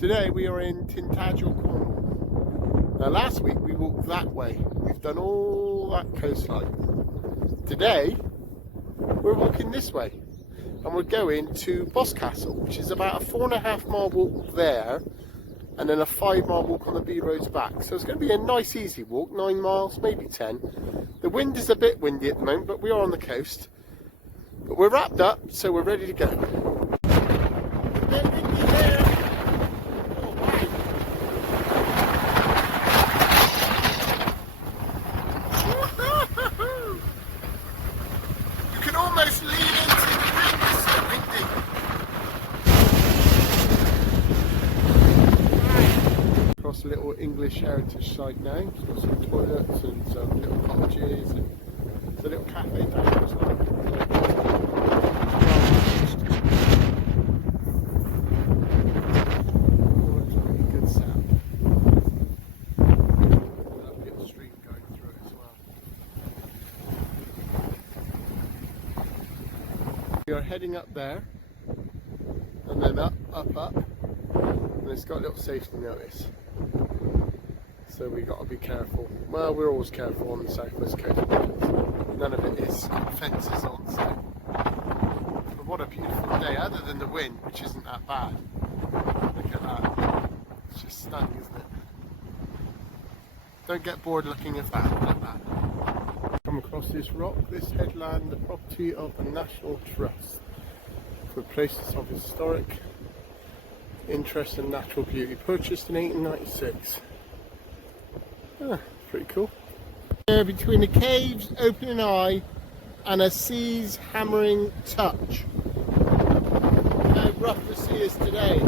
Today we are in Tintagel, Cornwall. Now last week we walked that way. We've done all that coastline. Today we're walking this way and we're going to Boscastle, which is about a 4.5 mile walk there and then a 5 mile walk on the B roads back. So it's going to be a nice easy walk, 9 miles, maybe 10. The wind is a bit windy at the moment, but we are on the coast. But we're wrapped up, so we're ready to go. You can almost lean into the wind, it's so windy. Across a little English heritage site now. It's got some toilets and some little cottages and it's a little cafe down there as well. Good sound. That little stream going through it as well. We are heading up there and then up, and it's got a little safety notice. So we got to be careful. Well, we're always careful on the southwest coast because none of it is got fences on. So, but what a beautiful day! Other than the wind, which isn't that bad. Look at that. It's just stunning, isn't it? Don't get bored looking at that. Look at that. Come across this rock, this headland, the property of the National Trust for places of historic interest and natural beauty. Purchased in 1896. Ah, pretty cool. Here between the caves, opening eye, and a sea's hammering touch. How rough the sea is today.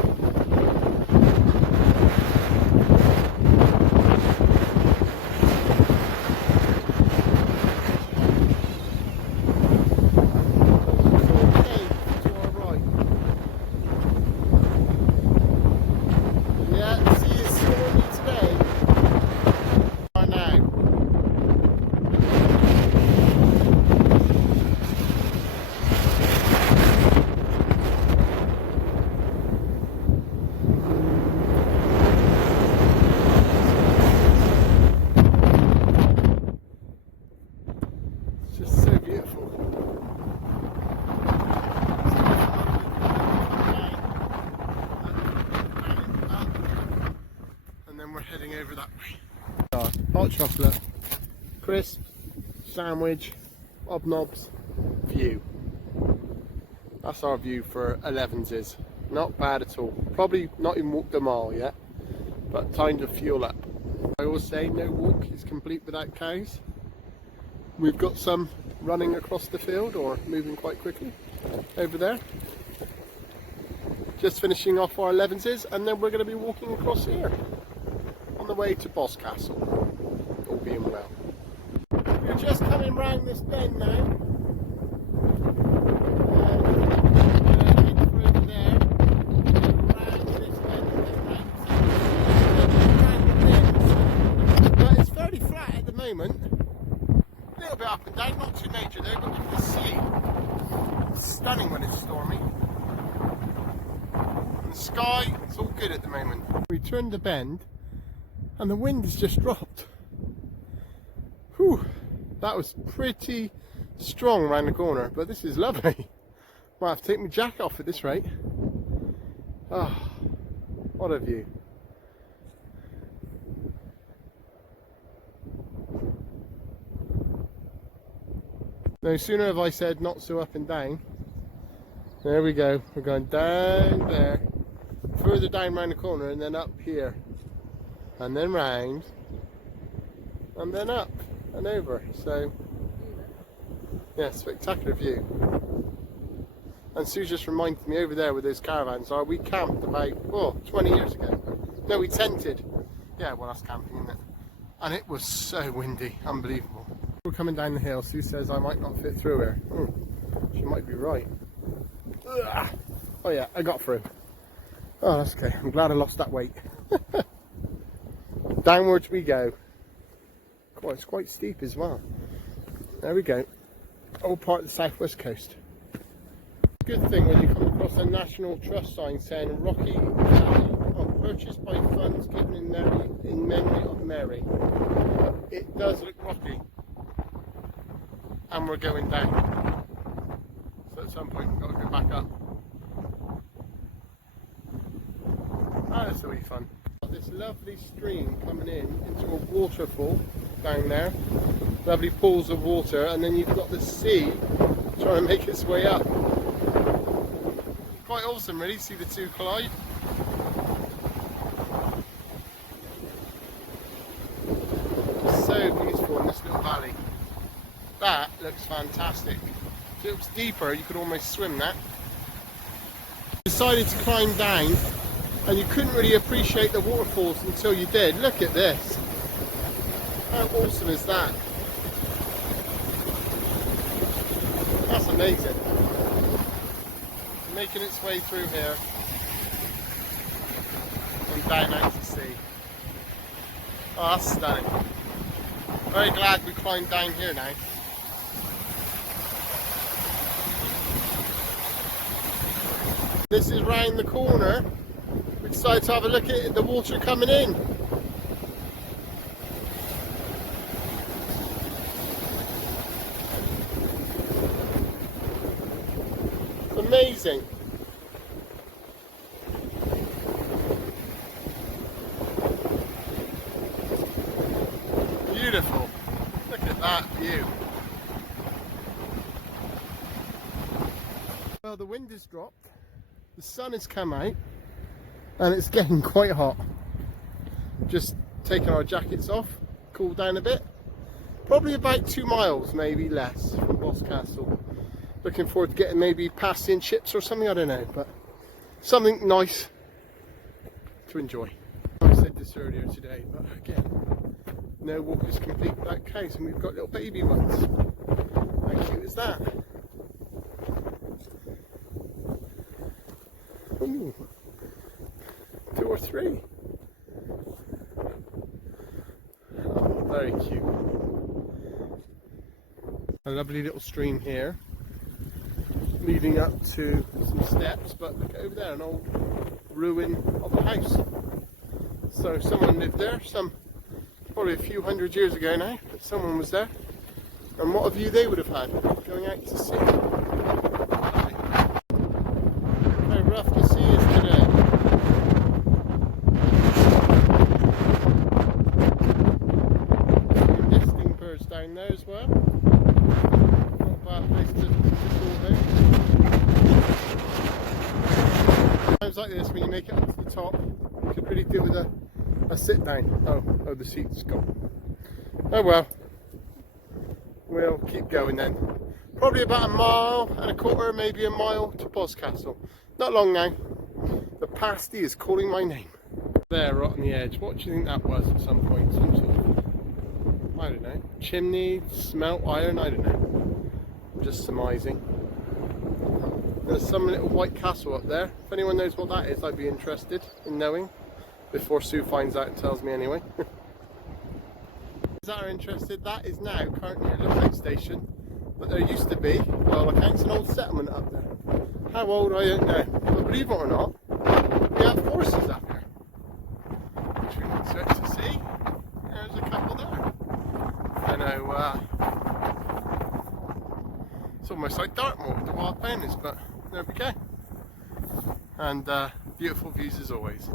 We're heading over that way. Hot chocolate, crisp, sandwich, hobnobs, view. That's our view for 11s. Not bad at all. Probably not even walked a mile yet, but time to fuel up. I always say no walk is complete without cows. We've got some running across the field or moving quite quickly over there. Just finishing off our 11s and then we're going to be walking across here on the way to Boscastle, all being well. We're just coming round this bend now. Over there, round this bend and then round. But it's fairly flat at the moment. A little bit up and down, not too major though, but look at the sea. It's stunning when it's stormy. And the sky, it's all good at the moment. We turned the bend and the wind has just dropped. Whew, that was pretty strong around the corner, but this is lovely. Might have to take my jacket off at this rate. Ah, oh, what a view. No sooner have I said not so up and down. There we go, we're going down there, further down around the corner and then up here. And then round, and then up and over. So, yeah, spectacular view. And Sue just reminded me over there where those caravans are, we camped about 20 years ago. No, we tented. Yeah, well, that's camping, isn't it? And it was so windy, unbelievable. We're coming down the hill. Sue says I might not fit through here. She might be right. Ugh. Oh yeah, I got through. Oh, that's okay. I'm glad I lost that weight. Downwards we go. Oh, it's quite steep as well. There we go. All part of the southwest coast. Good thing when you come across a National Trust sign saying Rocky Valley of purchased by funds given in memory of Mary. It does look rocky. And we're going down. So at some point we've got to go back up. Oh, that's really fun. Got this lovely stream coming into a waterfall down there. Lovely pools of water, and then you've got the sea trying to make its way up. Quite awesome really, see the two collide. So beautiful in this little valley. That looks fantastic. If it was deeper, you could almost swim that. Decided to climb down, and you couldn't really appreciate the waterfalls until you did. Look at this. How awesome is that? That's amazing. Making its way through here and down out to sea. Oh, that's stunning. Very glad we climbed down here now. This is round the corner. We decided to have a look at the water coming in. It's amazing. Beautiful. Look at that view. Well, the wind has dropped. The sun has come out and it's getting quite hot. Just taking our jackets off, cool down a bit. Probably about 2 miles, maybe less, from Boscastle. Looking forward to getting maybe passing chips or something, I don't know, but something nice to enjoy. I said this earlier today, but again, no walk is complete without cows, and we've got little baby ones. How cute is that? Ooh, 2 or 3. Oh, very cute. A lovely little stream here, leading up to some steps, but look over there, an old ruin of a house. So someone lived there, probably a few hundred years ago now, but someone was there. And what a view they would have had, going out to sea. How rough the sea is today. Some nesting birds down there as well. Not a bad place to call home. Times like this, when you make it up to the top, you could really do with a sit down. Oh, the seat's gone. Oh well. We'll keep going then. Probably about 1.25 miles, maybe a mile to Boscastle. Not long now. The pasty is calling my name. There, right on the edge. What do you think that was at some point? Some sort of, I don't know, chimney, smelt iron, I don't know. I'm just surmising. There's some little white castle up there. If anyone knows what that is, I'd be interested in knowing. Before Sue finds out and tells me anyway. That are interested, that is now currently a lookout station, but there used to be, well, I count an old settlement up there. How old, I don't know, but believe it or not, we have horses up here, which we can search to see. There's a couple there. I know, it's almost like Dartmoor with the wild ponies, but there we go. And beautiful views as always.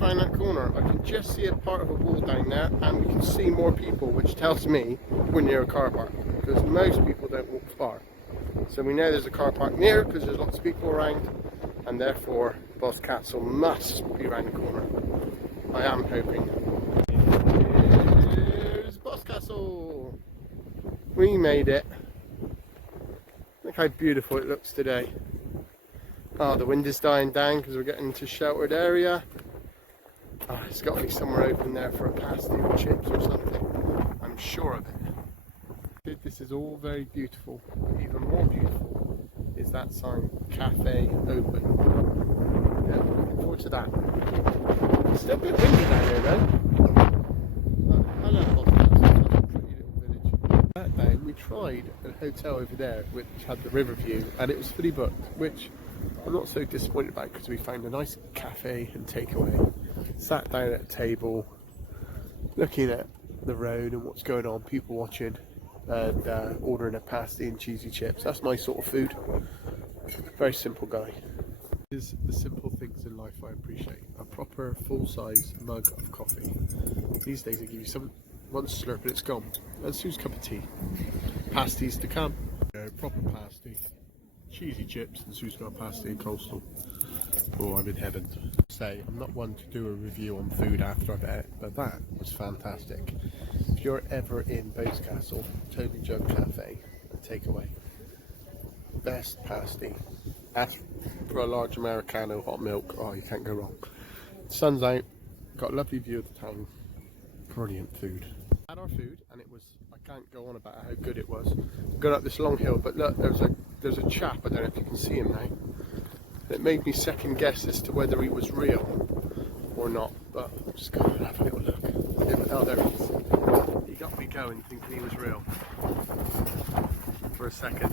Around that corner, I can just see a part of a wall down there, and we can see more people, which tells me we're near a car park, because most people don't walk far. So we know there's a car park near, because there's lots of people around, and therefore Boscastle must be around the corner. I am hoping. Here's Boscastle! We made it. Look how beautiful it looks today. Oh, the wind is dying down because we're getting into a sheltered area. Oh, it's got to be somewhere open there for a pasty or chips or something. I'm sure of it. This is all very beautiful. Even more beautiful is that sign, Cafe Open. Yeah, looking forward to that. It's still a bit windy down here though. I love Boscastle, it's such a pretty little village. That day we tried a hotel over there which had the river view, and it was fully booked, which I'm not so disappointed about it because we found a nice cafe and takeaway. Sat down at a table, looking at the road and what's going on, people watching, and ordering a pasty and cheesy chips. That's my sort of food. Very simple guy. Is the simple things in life I appreciate. A proper full-size mug of coffee. These days they give you one slurp and it's gone. And Sue's cup of tea. Pasties to come. Proper pasty. Cheesy chips, and Sue's got a pasty and coleslaw. Oh, I'm in heaven. Say, I'm not one to do a review on food after I've ate it, but that was fantastic. If you're ever in Boscastle, Toby Jug Cafe, a takeaway. Best pasty. Ask for a large Americano, hot milk. Oh, you can't go wrong. Sun's out, got a lovely view of the town. Brilliant food. Had our food, and it was, I can't go on about how good it was. Got up this long hill, but look, there's a chap, I don't know if you can see him now. It made me second guess as to whether he was real or not, but I'm just going to have a little look. Oh, there he is. He got me going thinking he was real for a second.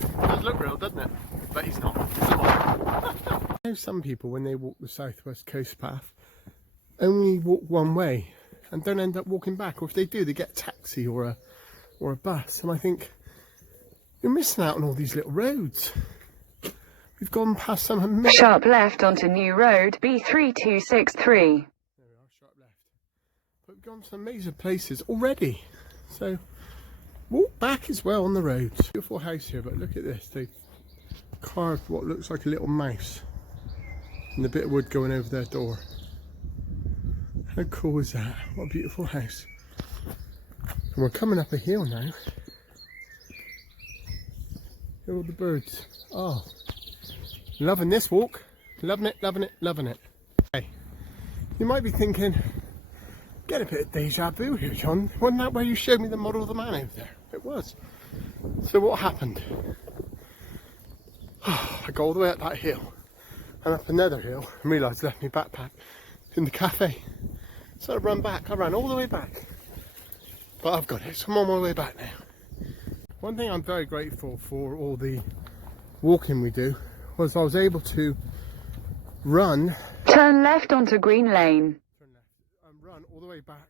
It does look real, doesn't it? But he's not. I know some people, when they walk the Southwest Coast path, only walk one way and don't end up walking back, or if they do, they get a taxi or a bus, and I think you're missing out on all these little roads. We've gone past some amazing... Sharp left onto New Road, B3263. There we are, sharp left. But we've gone to some amazing places already. So, walk back as well on the roads. Beautiful house here, but look at this. They've carved what looks like a little mouse. And a bit of wood going over their door. How cool is that? What a beautiful house. And we're coming up a hill now. Hear all the birds. Oh. Loving this walk, loving it, loving it, loving it. Hey, you might be thinking, get a bit of deja vu here, John. Wasn't that where you showed me the model of the man over there? It was. So what happened? I got all the way up that hill and up another hill and realised I left my backpack in the cafe. So I ran back, I ran all the way back. But I've got it, so I'm on my way back now. One thing I'm very grateful for all the walking we do was I was able to run. Turn left onto Green Lane. Turn left and run all the way back.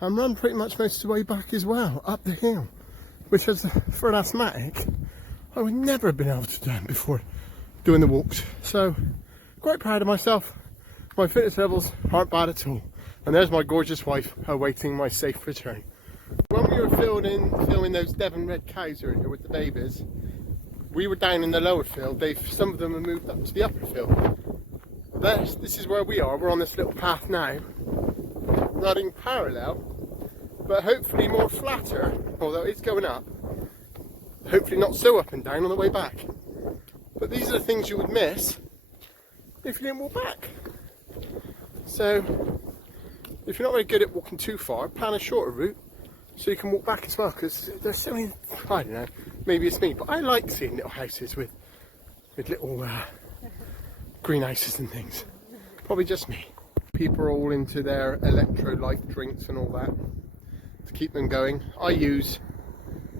And run pretty much most of the way back as well, up the hill. Which is, for an asthmatic, I would never have been able to do before doing the walks. So, quite proud of myself. My fitness levels aren't bad at all. And there's my gorgeous wife awaiting my safe return. When we were filming those Devon red cows earlier with the babies, we were down in the lower field. Some of them have moved up to the upper field. This is where we are. We're on this little path now, running parallel, but hopefully more flatter, although it's going up. Hopefully not so up and down on the way back. But these are the things you would miss if you didn't walk back. So, if you're not very good at walking too far, plan a shorter route so you can walk back as well, because there's so many, I don't know, maybe it's me, but I like seeing little houses with little greenhouses and things. Probably just me. People are all into their electrolyte drinks and all that to keep them going. I use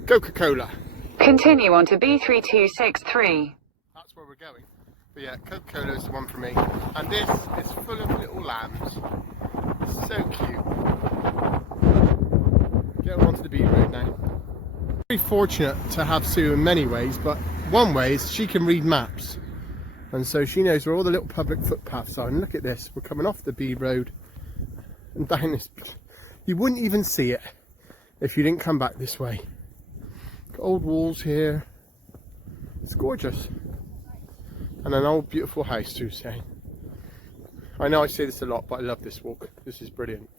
Coca-Cola. Continue on to B3263. That's where we're going. But yeah, Coca-Cola is the one for me. And this is full of little lambs. It's so cute. Get onto the beach road now. Very fortunate to have Sue in many ways, but one way is she can read maps. And so she knows where all the little public footpaths are. And look at this, we're coming off the B road and down this. You wouldn't even see it if you didn't come back this way. Got old walls here. It's gorgeous. And an old beautiful house too, saying. I know I say this a lot, but I love this walk. This is brilliant.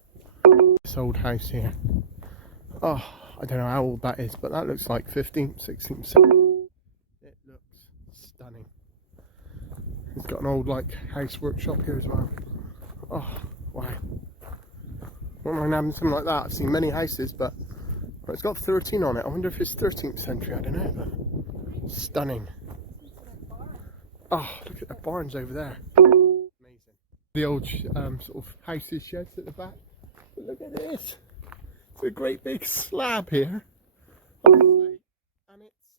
This old house here. Oh, I don't know how old that is, but that looks like 15th, 16th century. It looks stunning. It's got an old house workshop here as well. Oh, wow. Wouldn't mind having something like that. I've seen many houses, but well, it's got 13 on it. I wonder if it's 13th century, I don't know, but stunning. Oh, look at the barns over there. Amazing. The old sort of houses, sheds at the back. But look at this. It's a great big slab here, honestly, and it's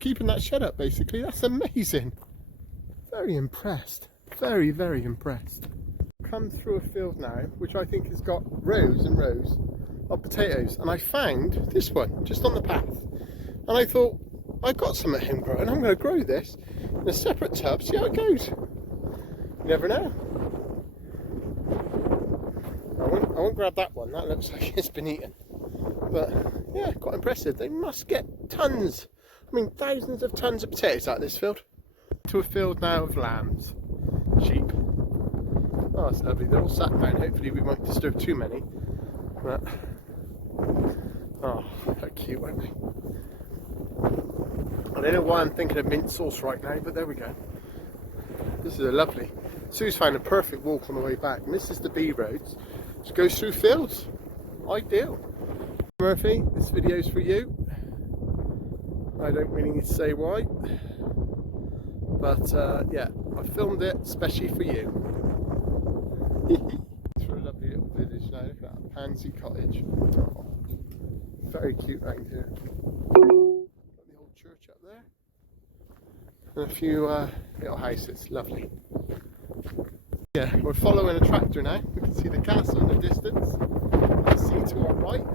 keeping that shed up basically. That's amazing. Very impressed. Very, very impressed. Come through a field now, which I think has got rows and rows of potatoes, and I found this one just on the path, and I thought, I've got some at home growing, I'm going to grow this in a separate tub, see how it goes. You never know. I won't grab that one, that looks like it's been eaten. But yeah, quite impressive. They must get tons, I mean thousands of tons of potatoes out of this field. To a field now of lambs, sheep. Oh, it's lovely. They're all sat down. Hopefully we won't disturb too many. But oh, how cute, aren't they? I don't know why I'm thinking of mint sauce right now, but there we go. This is a lovely. Sue's found a perfect walk on the way back, and this is the B roads. Just goes through fields. Ideal. Murphy, this video's for you. I don't really need to say why, but yeah, I filmed it especially for you. It's for a lovely little village now. Look at that Pansy Cottage. Oh, very cute round here. Got the old church up there, and a few little houses. Lovely. Yeah, we're following a tractor now. We can see the castle in the distance. The sea to our right.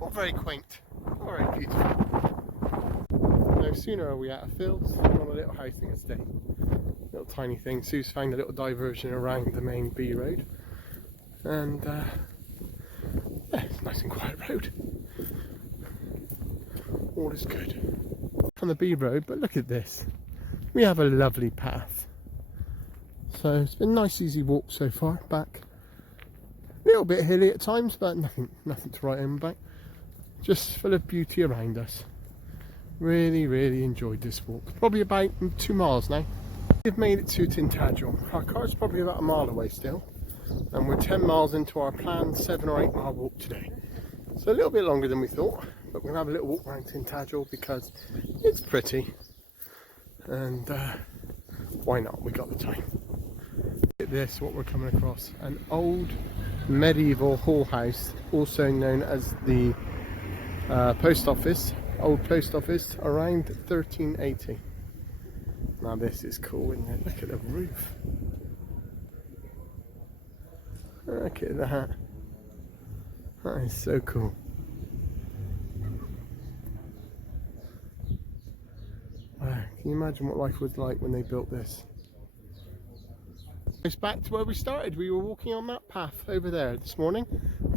All very quaint. All very beautiful. No sooner are we out of fields than on a little housing estate. Little tiny thing. Sue's found a little diversion around the main B road, and yeah, it's a nice and quiet road. All is good on the B road, but look at this. We have a lovely path. So it's been a nice easy walk so far back. A little bit hilly at times, but nothing to write home about. Just full of beauty around us. Really, really enjoyed this walk. Probably about 2 miles now. We've made it to Tintagel. Our car's probably about a mile away still, and we're 10 miles into our planned 7 or 8 mile walk today. So a little bit longer than we thought, but we'll have a little walk around Tintagel because it's pretty, and why not? We got the time. Look at this, what we're coming across. An old medieval hall house, also known as the post office. Old post office, around 1380. Now this is cool, isn't it? Look at the roof. Look at that. That is so cool. Wow, can you imagine what life was like when they built this? It's back to where we started. We were walking on that path over there this morning,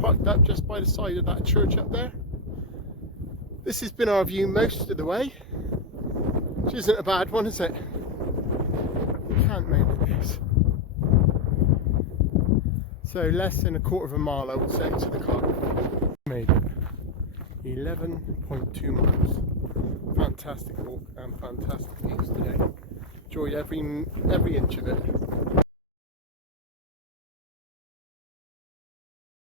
parked up just by the side of that church up there. This has been our view most of the way, which isn't a bad one, is it? You can't moan at this. So less than a quarter of a mile, I would say, to the car. Made it. 11.2 miles. Fantastic walk and fantastic views today. Enjoyed every inch of it.